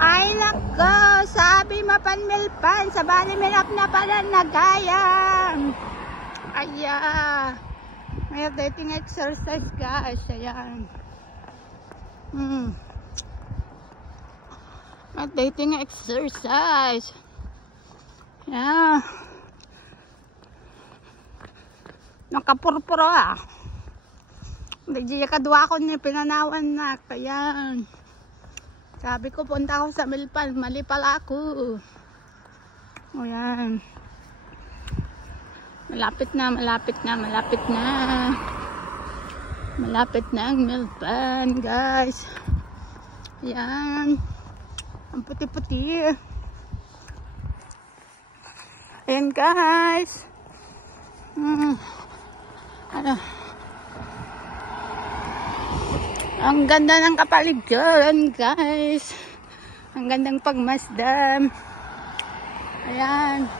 Ay nako, sabi mapanmilpan, sa bali minap na pala nagayang. Ayan. May dating exercise guys, ayan. May dating exercise. Ayan. Nakapurpuro ah. Hindi kadwa ko niya pinanawan na. Ayan. Sabi ko punta ako sa Milpan, mali pala ako. Ayan. Malapit na, malapit na, malapit na. Malapit na ang Milpan, guys. Ayan. Ang puti-puti. Ayan, guys. Ano? Ang ganda ng kapaligiran, guys. Ang gandang pagmasdam. Ayan.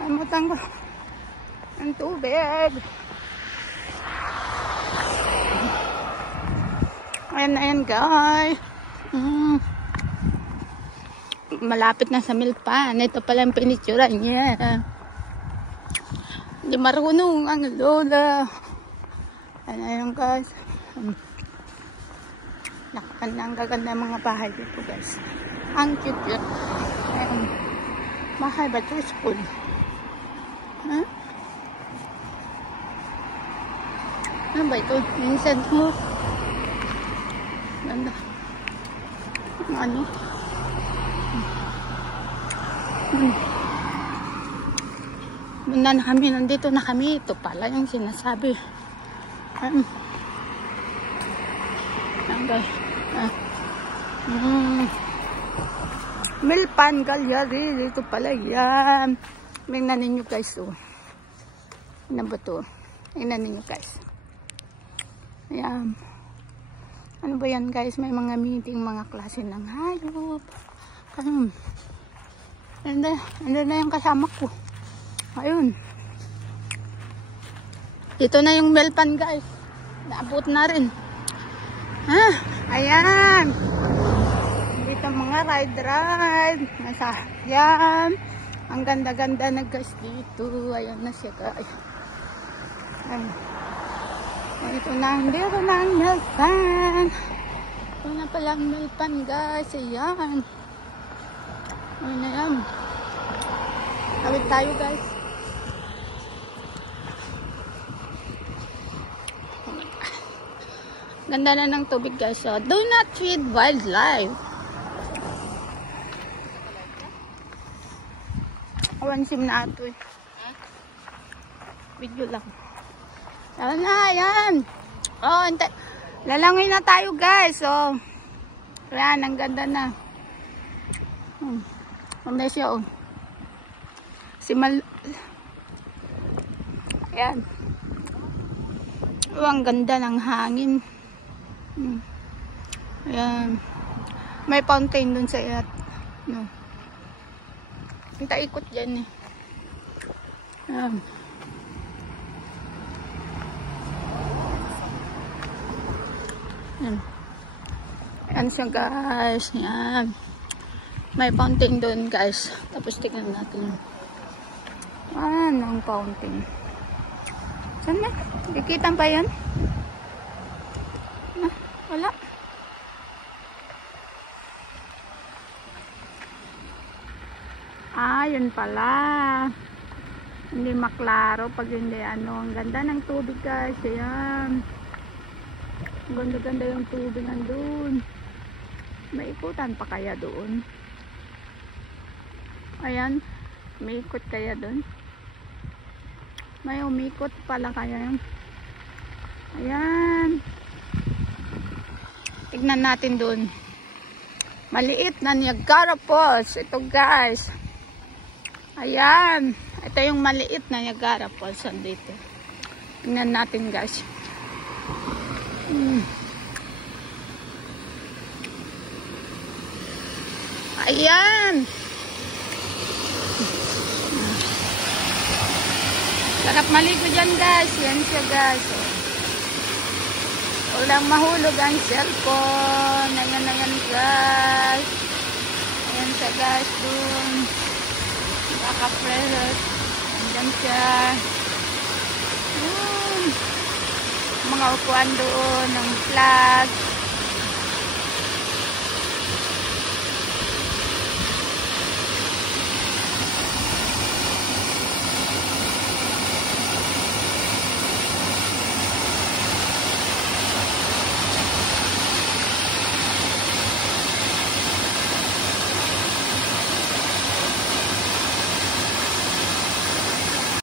Amutan ko ang tubig. Ayan, ayan, guys. Malapit na sa Milpan. Ito pala ang pinitsura niya. Hindi marunong ang lola. Ayan, guys. Ang gaganda mga bahay dito, guys. Ang cute. Ayan. Bahay ba ito? School. Huh? Ano ba ito? Minsan mo. Ganda. Ano? Muna na kami. Nandito na kami. Ito pala yung sinasabi. Milpan Gallery. Dito pala yan. Tingnan ninyo guys. Oh. Ano ba ito? Tingnan ninyo guys. Ayan. Ano ba yan guys? May mga meeting, mga klase ng hayop. Ando na yung kasama ko. Ayun. Ito na yung Milpan guys. Naabot na rin. Ha? Ayan. Dito mga ride. Nasa yan. Ang ganda-ganda na guys dito. Ayan na siya guys. Ayan. Dito na ang Milpan. Ito na pala ang Milpan guys. Ayan. Ayan na yan. Tawid tayo guys. Ganda na ng tubig guys. So, do not feed wildlife. Awan sim na ito eh. Video lang. Ayan na, ayan. Oh, lalangin na tayo guys. So, ayan, ang ganda na. Ano siya oh. Ayan. Oh, ang ganda ng hangin. Ayan. May fountain dun sa iat. No. Kita ikot dyan eh. Ayan. Ayan. Ayan siya guys. Ayan. May fountain dun guys. Tapos tignan natin. Ayan ang fountain. Saan na? Dikitan pa yan? Wala. Yun pala. Hindi maklaro pag hindi ano. Ang ganda ng tubig guys. Ayan. Ang ganda-ganda yung tubig nandun. May ikutan pa kaya doon? Ayan. May ikot kaya doon? May umikot pala kaya yun. Ayan. Tignan natin doon. Maliit na Niagara Falls. Ito guys. Ayan. Ito yung maliit na Niagara Falls. Dito. Tignan natin guys. Ayan. Sarap maligo dyan guys. Yan siya guys. Walang mahulog ang cellphone. Ayan guys. Ayan siya guys dun. Naka-press. Andyan siya. Ayan. Mga upuan doon ng flag.